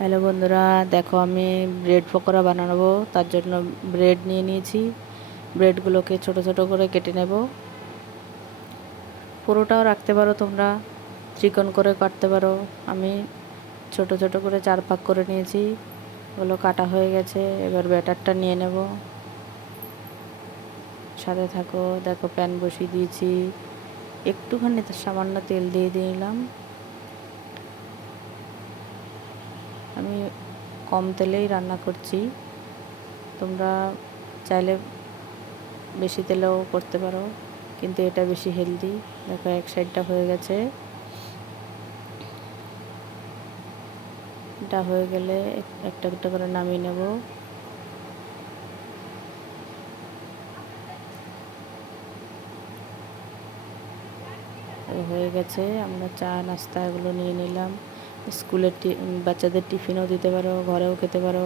Hello বন্ধুরা, দেখো আমি ব্রেড পকোড়া বানাবো। তার জন্য ব্রেড নিয়ে নিয়েছি। ব্রেডগুলোকে ছোট ছোট করে কেটে নেব। পুরোটাও রাখতে পারো, তোমরা চিকন করে কাটতে পারো। আমি ছোট ছোট করে 4 ভাগ করে নিয়েছি। ওগুলো কাটা হয়ে গেছে। এবার ব্যাটারটা নিয়ে নেব। সাথে থাকো। দেখো প্যান বসিয়ে দিয়েছি, একটুখানি সামান্য তেল দিয়ে দিলাম। আমি কম তেলেই রান্না করছি, তোমরা চাইলে বেশি তেলেও করতে পারো, কিন্তু এটা বেশি হেলদি। দেখো এক সাইডটা হয়ে গেছে। এটা হয়ে গেলে একটা একটা করে নামিয়ে নেব। হয়ে গেছে। আমরা চা নাস্তা এগুলো নিয়ে নিলাম। স্কুলের বাচ্চাদের টিফিনও দিতে পারো, ঘরেও খেতে পারো।